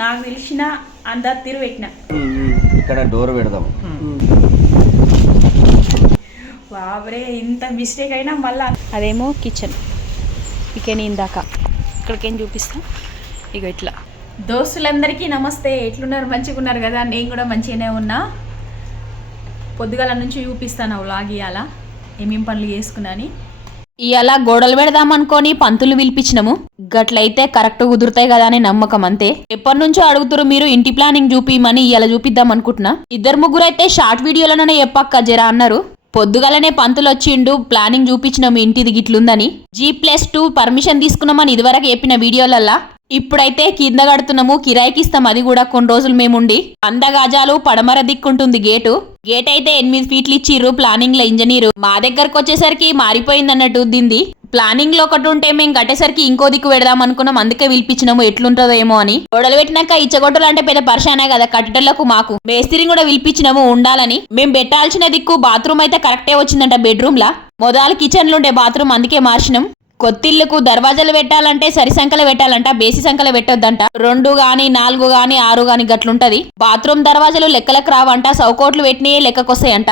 నాకు తెలిసిన అందా తిరు పెట్టిన ఇక్కడ డోర్ పెడదాం. బాబరే ఇంత మిస్టేక్ అయినా మళ్ళా అదేమో కిచెన్ చికెన్ ఇందాక. ఇక్కడికేం చూపిస్తా? ఇక ఇట్లా. దోస్తులందరికీ నమస్తే. ఎట్లున్నారు? మంచిగా ఉన్నారు కదా? నేను కూడా మంచిగానే ఉన్నా. పొద్దుగాల నుంచి చూపిస్తాను వ్లాగ్ ఇవాళ ఏమేం పనులు చేసుకున్నాని ఇలా గోడలు పెడదామనుకొని పంతులు పిలిపించినము. గట్లయితే కరెక్ట్ కుదురుతాయి కదా అని నమ్మకం అంతే. ఎప్పటి నుంచో అడుగుతురు మీరు ఇంటి ప్లానింగ్ చూపిమని ఇలా చూపిద్దాం అనుకుంటున్నా ఇద్దరు ముగ్గురు అయితే షార్ట్ వీడియోలోనే చెప్పక్క జరా అన్నారు. పొద్దుగాలనే పంతులు వచ్చిండు ప్లానింగ్ చూపించినాము ఇంటిది గిట్లుందని. జీ ప్లస్ టూ పర్మిషన్ తీసుకున్నామని ఇదివరకు చెప్పిన వీడియోలల్లా. ఇప్పుడైతే కింద కడుతున్నాము కిరాయికి ఇస్తాం అది కూడా కొన్ని రోజులు మేముండి. అందగాజాలు పడమర దిక్కుంటుంది గేటు. గేట్ అయితే ఎనిమిది ఫీట్లు ఇచ్చిర్రు ప్లానింగ్లో ఇంజనీరు మా దగ్గరకు వచ్చేసరికి మారిపోయింది అన్నట్టు దింది ప్లానింగ్లో ఒకటి ఉంటే మేము కట్టేసరికి ఇంకో దిక్కు పెడదాం అనుకున్నాం అందుకే పిలిపించినాము ఎట్లుంటుందో ఏమో అని. గొడవలు పెట్టినాక ఇచ్చగొట్టలు అంటే పెద్ద పరిశానే కదా కట్టడలకు మాకు. మేస్త్రిని కూడా పిలిపించినాము ఉండాలని. మేము పెట్టాల్సిన దిక్కు బాత్రూమ్ అయితే కరెక్టే వచ్చిందంట బెడ్రూమ్ లా మొదలు కిచెన్లో ఉండే బాత్రూమ్ అందుకే మార్చినాం. కొత్తిళ్ళకు దర్వాజాలు పెట్టాలంటే సరి సంఖ్యలు పెట్టాలంట బేసి సంఖ్యలు పెట్టొద్దంట. రెండు గాని నాలుగు గాని ఆరు గాని గట్లుంటది. బాత్రూమ్ దర్వాజాలు లెక్కలకు రావంట సౌకోట్లు పెట్టినయే లెక్కకొస్తాయంట.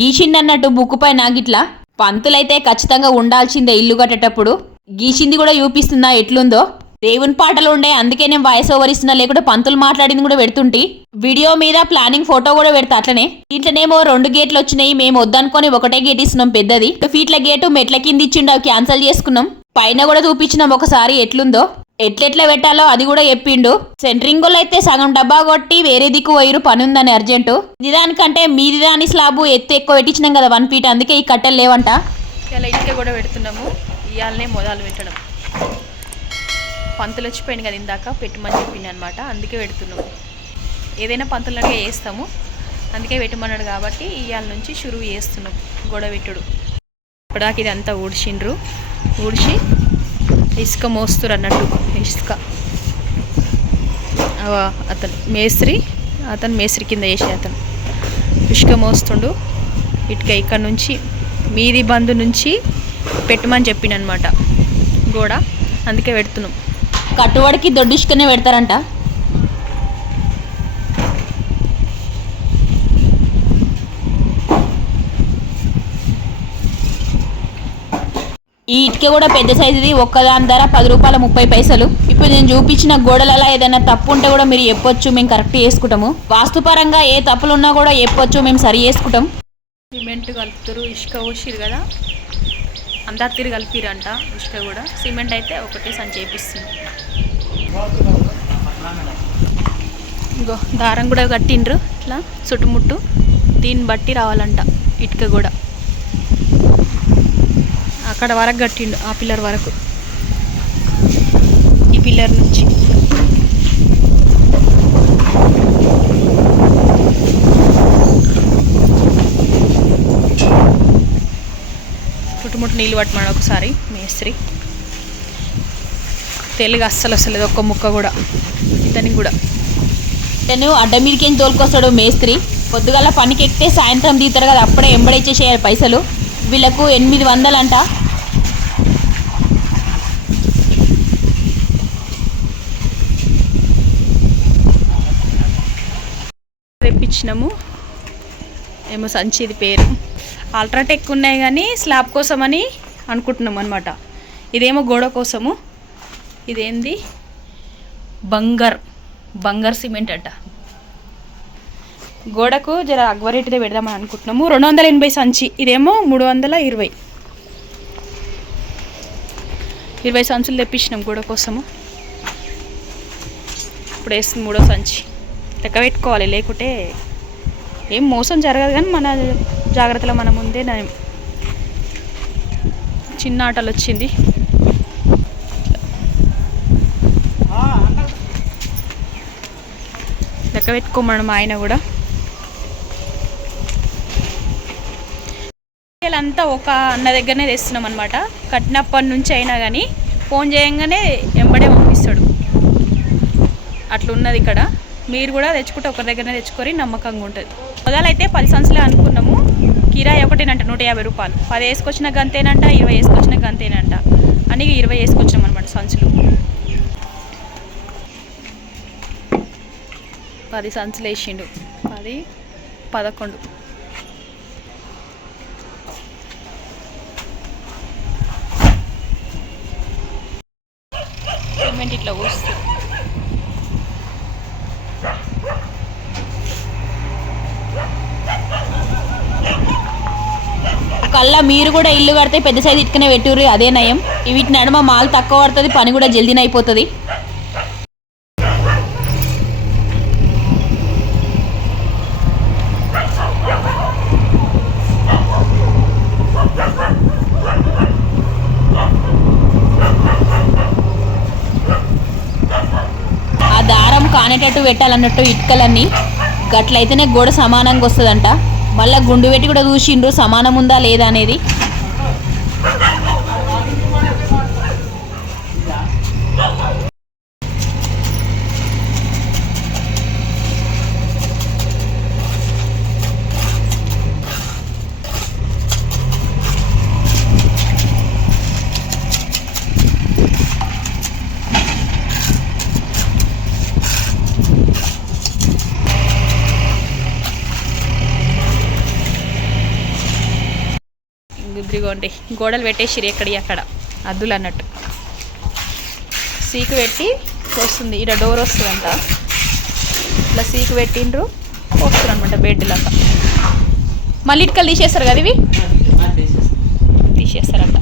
గీసిండన్నట్టు బుక్కు పైన గిట్లా. పంతులైతే ఖచ్చితంగా ఉండాల్సిందే ఇల్లు కట్టేటప్పుడు. గీసింది కూడా చూపిస్తుందా ఎట్లుందో? దేవుని పాటలు ఉండే అందుకే నేను వాయిస్ ఓవర్ ఇస్తున్నా లేకుంటే పంతులు మాట్లాడింది కూడా పెడుతుంటి. వీడియో మీద ప్లానింగ్ ఫోటో కూడా పెడతా అట్లనే. దీంట్లోనేమో రెండు గేట్లు వచ్చినాయి మేము వద్దనుకొని ఒకటే గేట్ ఇస్తున్నాం పెద్దది. ఫీట్ల గేటు మెట్ల కింద ఇచ్చిండు అవి క్యాన్సిల్ చేసుకున్నాం. పైన కూడా చూపించినాం ఒకసారి ఎట్లుందో. ఎట్లెట్లా పెట్టాలో అది కూడా చెప్పిండు. సెంట్రింగ్ అయితే సగం డబ్బా కొట్టి వేరే దిక్కు వైరు పని ఉందని అర్జెంటు నిదానికంటే మీది దాని స్లాబు ఎత్తు ఎక్కువ పెట్టించినాం కదా వన్ ఫీట్ అందుకే ఈ కట్టెలు లేవంట. ఇలా కూడా పెడుతున్నాము. ఇవాళనే మొదలు పెట్టడం. పంతులు వచ్చిపోయింది కదా ఇందాక పెట్టమని చెప్పింది అనమాట అందుకే పెడుతున్నాము ఏదైనా పంతులకే వేస్తాము అందుకే పెట్టమన్నాడు కాబట్టి ఇవాళ నుంచి షురువు చేస్తున్నాం. గొడవెట్టుడు ఇప్పటిదాకా ఇదంతా ఊడ్చిండ్రు. ఊడ్చి ఇసుక మోస్తురు అన్నట్టు. ఇసుక. అతను మేస్త్రి అతను మేస్త్రి కింద వేసి అతను. ఇసుక మోస్తుండు. ఇటుక ఇక్కడ నుంచి మీది బంధు నుంచి పెట్టమని చెప్పిండనమాట గోడ. అందుకే పెడుతున్నాం. కట్టుబడికి దొడ్డిసుకనే పెడతారంట. ఈ ఇటుక కూడా పెద్ద సైజుది ఒక్కదాని ధర పది రూపాయల ముప్పై పైసలు. ఇప్పుడు నేను చూపించిన గోడలలో ఏదైనా తప్పు ఉంటే కూడా మీరు చెప్పొచ్చు మేము కరెక్ట్ చేసుకుంటాము. వాస్తుపరంగా ఏ తప్పులు ఉన్నా కూడా చెప్పొచ్చు మేము సరి చేసుకుంటాం. సిమెంట్ కలుపుతారు ఇసుక పోసిరు కదా? అంతా తిరిగి కలిపిరంట ఇసుక కూడా. సిమెంట్ అయితే ఒకటే సంచేపిస్తుంది చేపిస్తుంది ఇంకో దారం కూడా కట్టిండ్రు. ఇట్లా చుట్టుముట్టు. దీన్ని బట్టి రావాలంట ఇటుక కూడా. అక్కడ వరకు కట్టిండు ఆ పిల్లర్ వరకు. ఈ పిల్లర్ నుంచి. చుట్టుముట్టు నీళ్ళు పట్టమన్నాడు ఒకసారి మేస్త్రి. తెలుగు అస్సలు వస్తలేదు ఒక్క ముక్క కూడా. ఇతనికి కూడా. తను అడ్డ మీదకేం తోలుకొస్తాడు మేస్త్రి. పొద్దుగల పనికి ఎక్కితే సాయంత్రం దిగుతారు కదా అప్పుడే ఎంబడిచ్చేసేయాలి పైసలు. వీళ్ళకు ఎనిమిది వందలంట. తెప్పించినాము. ఏమో సంచిది పేరు. అల్ట్రాటెక్ ఉన్నాయి కానీ స్లాబ్ కోసమని అనుకుంటున్నాం అనమాట ఇదేమో గోడ కోసము. ఇదేంది? బంగర్. బంగర్ సిమెంట్ అంట. గోడకు జర అగ్వరేటిదే పెడదామని అనుకుంటున్నాము. రెండు వందల ఎనభై సంచి. ఇదేమో మూడు వందల ఇరవై. ఇరవై సంచులు తెప్పించినాం గోడ కోసము. ఇప్పుడు వేస్తుంది మూడో సంచి. లెక్క పెట్టుకోవాలి. లేకుంటే ఏం మోసం జరగదు కానీ మన జాగ్రత్తలో మన ముందే చిన్న ఆటలు వచ్చింది. ఉడకబెట్టుకోమను మా ఆయన కూడా. అంతా ఒక అన్న దగ్గరనే తెస్తున్నాం అనమాట కట్టినప్పటి నుంచి అయినా కానీ ఫోన్ చేయంగానే ఎంబడే పంపిస్తాడు. అట్లున్నది ఇక్కడ. మీరు కూడా తెచ్చుకుంటే ఒకరి దగ్గరనే తెచ్చుకొని నమ్మకంగా ఉంటుంది. మొదలైతే పది సంవత్సరాలు అనుకున్నాము. కిరాయి ఒకటేనంట నూట యాభై రూపాయలు. పది వేసుకొచ్చినాక అంతేనంట ఇరవై వేసుకొచ్చిన గంతేనంట. అని ఇరవై వేసుకొచ్చినాం అనమాట సంచులు. పది సంచులు వేసిండు. పది పదకొండు. సిమెంట్ ఇట్లా పోస్తుంది కళ్ళ మీరు కూడా ఇల్లు కడితే పెద్ద సైజు ఇటుకనే పెట్టుర్రి అదే నయం. వీటి నడుమ మాల్ తక్కువ పడుతుంది పని కూడా జల్దీన అయిపోతుంది ఆ దారం పెట్టాలన్నట్టు ఇటుకలన్నీ. గట్లయితేనే గోడ సమానంగా వస్తుందంట. మళ్ళీ గుండు పెట్టి కూడా చూసిండ్రు సమానం ఉందా లేదా అనేది. గోడలు పెట్టేసిరి ఎక్కడి అక్కడ. అద్దులు అన్నట్టు. సీకు పెట్టి వస్తుంది. ఇక్కడ డోర్ వస్తుందంట. ఇట్లా సీకు పెట్టిండ్రు వస్తుంది అనమాట బెడ్ లాగా. మళ్ళీ ఇటుకలు తీసేస్తారు కదా ఇవి? తీసేస్తారంట.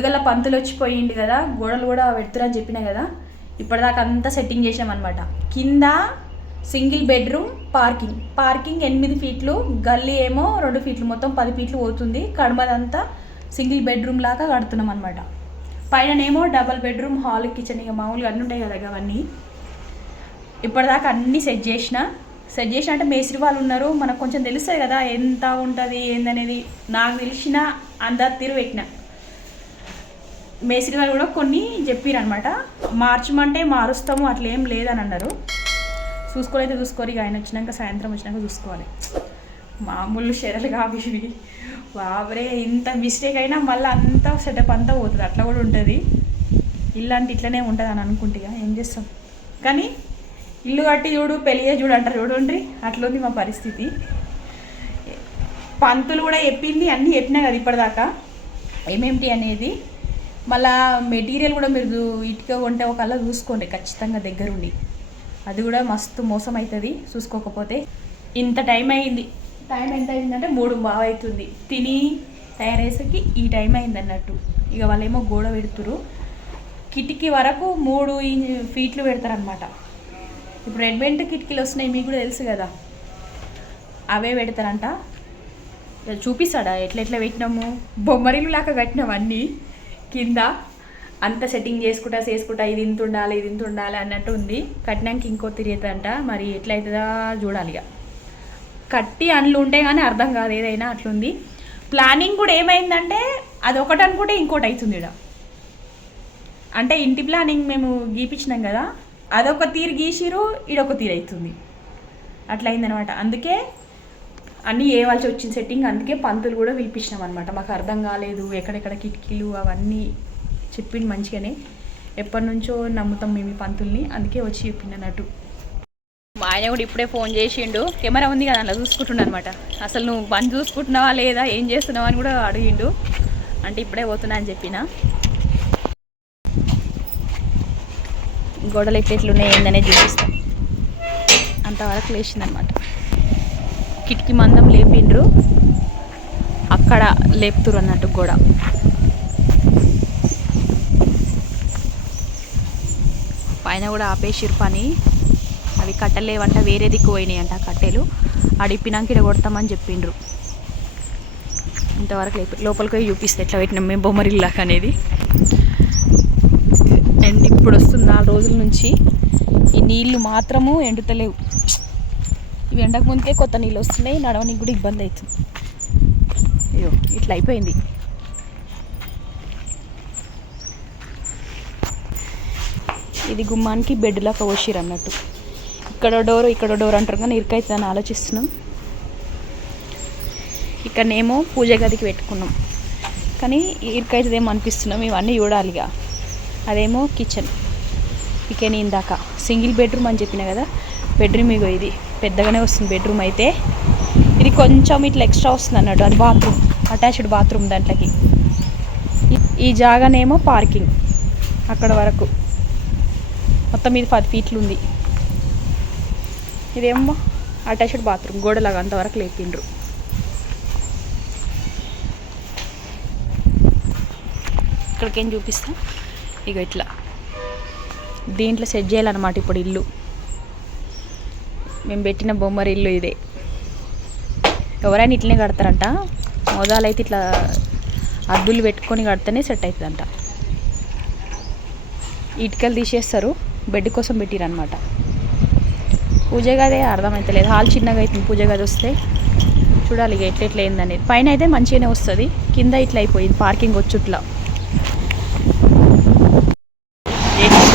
పొద్దుగల పంతులు వచ్చిపోయింది కదా గోడలు కూడా పెడుతురని చెప్పినా కదా ఇప్పటిదాకా అంతా సెట్టింగ్ చేసామన్నమాట కింద సింగిల్ బెడ్రూమ్ పార్కింగ్. పార్కింగ్ ఎనిమిది ఫీట్లు గల్లీ ఏమో రెండు ఫీట్లు మొత్తం పది ఫీట్లు పోతుంది. కడమదంతా సింగిల్ బెడ్రూమ్ లాగా కడుతున్నాం అనమాట పైననేమో డబల్ బెడ్రూమ్ హాల్ కిచెన్ ఇక మామూలుగా అన్నీ ఉంటాయి కదా అవన్నీ. ఇప్పటిదాకా అన్నీ సెట్ చేసిన. సెట్ చేసిన అంటే మేస్త్రి వాళ్ళు ఉన్నారు. మనకు కొంచెం తెలుస్తుంది కదా ఎంత ఉంటుంది ఏందనేది. నాకు తెలిసిన అందా తీరు మేస్త్రి వాళ్ళు కూడా కొన్ని చెప్పారనమాట మార్చమంటే మారుస్తాము అట్లా ఏం లేదని అన్నారు. చూసుకొని అయితే చూసుకోరు ఇక ఆయన వచ్చినాక సాయంత్రం వచ్చినాక చూసుకోవాలి. మామూలు షెరలు కావి బాబరే ఇంత మిస్టేక్ అయినా మళ్ళీ అంతా సెటప్ అంతా పోతుంది. అట్లా కూడా ఉంటుంది. ఇల్లు అంటే ఇట్లనే ఉంటుంది అని అనుకుంటే ఏం చేస్తాం? కానీ ఇల్లు కట్టి చూడు పెళ్ళి చూడు అంటారు చూడండి. అట్లుంది మా పరిస్థితి. పంతులు కూడా చెప్పింది అన్నీ చెప్పినా కదా ఇప్పటిదాకా. ఏమేమిటి అనేది మళ్ళా మెటీరియల్ కూడా మీరు ఇటుక కొంటే ఒకలా చూసుకోండి ఖచ్చితంగా దగ్గరుండి. అది కూడా మస్తు మోసం అవుతుంది చూసుకోకపోతే. ఇంత టైం అయింది. టైం ఎంత అయిందంటే మూడు బాగా అవుతుంది. తిని తయారేసరికి ఈ టైం అయింది అన్నట్టు ఇక వాళ్ళేమో గోడ పెడుతురు కిటికీ వరకు మూడు ఫీట్లు పెడతారనమాట ఇప్పుడు రెడ్ బెంట్ కిటికీలు వస్తున్నాయి మీకు కూడా తెలుసు కదా. అవే పెడతారంట. చూపిస్తాడా? ఎట్లా ఎట్లా పెట్టినాము? బొమ్మరిలు లాగా కట్టినాం అన్నీ. కింద అంత సెట్టింగ్ చేసుకుంటా చేసుకుంటా ఇది ఇంత ఉండాలి ఇది ఇంత ఉండాలి అన్నట్టు ఉంది. కట్టినాక ఇంకో తిరిగేదంట మరి ఎట్లయితుందా చూడాలి ఇక. కట్టి అండ్లు ఉంటే కానీ అర్థం కాదు ఏదైనా అట్లుంది. ప్లానింగ్ కూడా ఏమైందంటే అది ఒకటి అనుకుంటే ఇంకోటి అవుతుంది ఇక్కడ అంటే ఇంటి ప్లానింగ్ మేము గీపించినాం కదా అదొక తీరు గీసిరు ఇడొక తీరు అవుతుంది అట్లయిందనమాట. అందుకే అన్నీ ఏవాల్సి వచ్చిన సెట్టింగ్ అందుకే పంతులు కూడా పిలిపించినాం అనమాట మాకు అర్థం కాలేదు ఎక్కడెక్కడ కిటికీలు అవన్నీ చెప్పిండు మంచిగానే. ఎప్పటి నుంచో నమ్ముతాం మేము పంతుల్ని అందుకే వచ్చి చెప్పింది అన్నట్టు. మా ఆయన కూడా ఇప్పుడే ఫోన్ చేసిండు. కెమెరా ఉంది కదా అలా చూసుకుంటుండ అనమాట అసలు నువ్వు పని చూసుకుంటున్నావా లేదా ఏం చేస్తున్నావా అని కూడా అడిగిండు. అంటే ఇప్పుడే పోతున్నా అని చెప్పిన. గొడవలు ఎట్లెట్లున్నాయి ఎట్లున్నాయి చూపిస్తాను అంతవరకు లేచిందనమాట కిటికీ మందం లేపిండ్రు. అక్కడ లేపుతురు అన్నట్టు కూడా పైన కూడా ఆపేసిరు పని. అవి కట్టలేవంట వేరే దిక్కు పోయినాయి అంట కట్టెలు. అడిపినాక ఇక్కడ కొడతామని చెప్పిండ్రు. ఇంతవరకు లోపలికి పోయి చూపిస్తే ఎట్లా పెట్టినాం మేము బొమ్మరిల్లాక అనేది. అండ్ ఇప్పుడు వస్తుంది నాలుగు రోజుల నుంచి. ఈ నీళ్ళు మాత్రము ఎండుతలేవు. ఇవి ఎండక ముందుకే కొత్త నీళ్ళు వస్తున్నాయి నడవనికి కూడా ఇబ్బంది అవుతుంది. అయ్యో ఇట్లా అయిపోయింది. ఇది గుమ్మానికి బెడ్లాగా పోసిరు అన్నట్టు. ఇక్కడ డోర్ ఇక్కడ డోర్ అంటారు కానీ ఇరుకైతే అని ఆలోచిస్తున్నాం. ఇక్కడనేమో పూజ గదికి పెట్టుకున్నాం. కానీ ఇరుకైతుందేమో అనిపిస్తున్నాం ఇవన్నీ చూడాలిగా అదేమో కిచెన్ ఇకే నేను దాకా సింగిల్ బెడ్రూమ్ అని చెప్పిన కదా బెడ్రూమ్ ఇగో ఇది. పెద్దగానే వస్తుంది బెడ్రూమ్ అయితే. ఇది కొంచెం ఇట్లా ఎక్స్ట్రా వస్తుంది అన్నట్టు అది బాత్రూమ్ అటాచ్డ్ బాత్రూమ్ దాంట్లోకి. ఈ- జాగానేమో పార్కింగ్ అక్కడ వరకు. మొత్తం ఇది పది ఫీట్లు ఉంది. ఇదేమో అటాచ్డ్ బాత్రూమ్ గోడలాగా అంతవరకు లేపిండ్రు. ఇక్కడికేం చూపిస్తా? ఇక ఇట్లా. దీంట్లో సెట్ చేయాలన్నమాట ఇప్పుడు ఇల్లు. మేము పెట్టిన బొమ్మరి ఇల్లు ఇదే. ఎవరైనా ఇట్లనే కడతారంట. మొదలైతే ఇట్లా అద్దులు పెట్టుకొని కడితేనే సెట్ అవుతుందంట ఇటుకలు తీసేస్తారు. బెడ్ కోసం పెట్టిరనమాట పూజ గదే అర్థమవుతలేదు హాల్ చిన్నగా అవుతుంది పూజ గది వస్తే. చూడాలి ఇక ఎట్లా ఎట్లా ఏందనేది పైన అయితే మంచిగానే వస్తుంది. కింద ఇట్లా అయిపోయింది. పార్కింగ్ వచ్చుట్లా.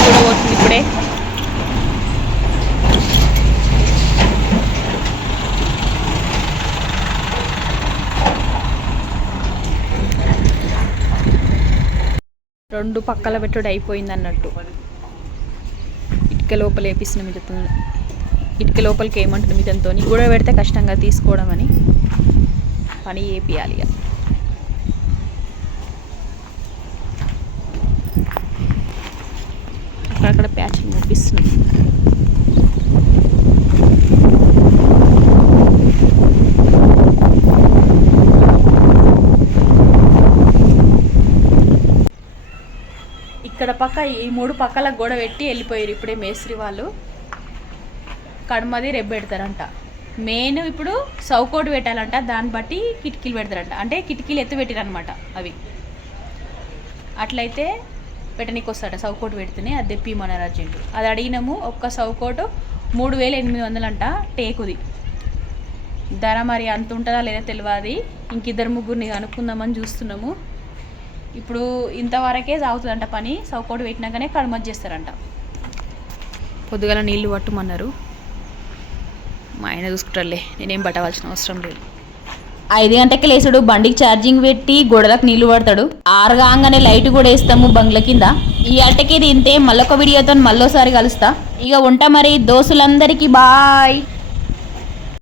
కూడా పోతుంది ఇప్పుడే రెండు పక్కల పెట్టుడు అయిపోయింది అన్నట్టు ఇటుక లోపల వేపిస్తున్న మీతో ఇటుక లోపలికి ఏమంటుంది మీదంతో కూడా పెడితే కష్టంగా తీసుకోవడం అని పని వేపియాలి ఇక. అక్కడక్కడ ప్యాచింగ్ ముగిస్తున్నాయి ఇక్కడ పక్క ఈ మూడు పక్కల గోడ పెట్టి వెళ్ళిపోయారు ఇప్పుడే మేస్త్రి వాళ్ళు. కడుమది రెబ్బ పెడతారంట. మెయిన్ ఇప్పుడు సౌకోటు పెట్టాలంట దాన్ని బట్టి కిటికీలు పెడతారంట. అంటే కిటికీలు ఎత్తు పెట్టిరనమాట అవి. అట్లయితే పెట్టనీకి వస్తాడ సౌకోటు పెడితేనే అది తెప్పి మన అర్జెంటు అది అడిగినాము ఒక్క సౌకోటు మూడు వేల ఎనిమిది వందలంట టేకుది. ధర మరి అంత ఉంటుందా లేదా తెలియదు ఇంకిద్దరు ముగ్గురిని కనుక్కుందామని చూస్తున్నాము. ఇప్పుడు ఇంతవరకే సాగుతుందంట పని సౌకోటు పెట్టినాకనే కడుమతి చేస్తారంట. పొద్దుగల నీళ్ళు పట్టుమన్నారు. మా ఆయన చూసుకుంటారులే నేనేం పట్టవలసిన అవసరం లేదు. ఐదు గంటకి లేసుడు బండికి ఛార్జింగ్ పెట్టి గోడలకు నీళ్ళు పడతాడు. ఆరు కాగానే లైట్ కూడా వేస్తాము బంగ్ల కింద. ఈ అట్టకి తింటే మళ్ళొక వీడియోతో మళ్ళోసారి కలుస్తా. ఇక ఉంటా మరి దోస్తులందరికీ బాయ్.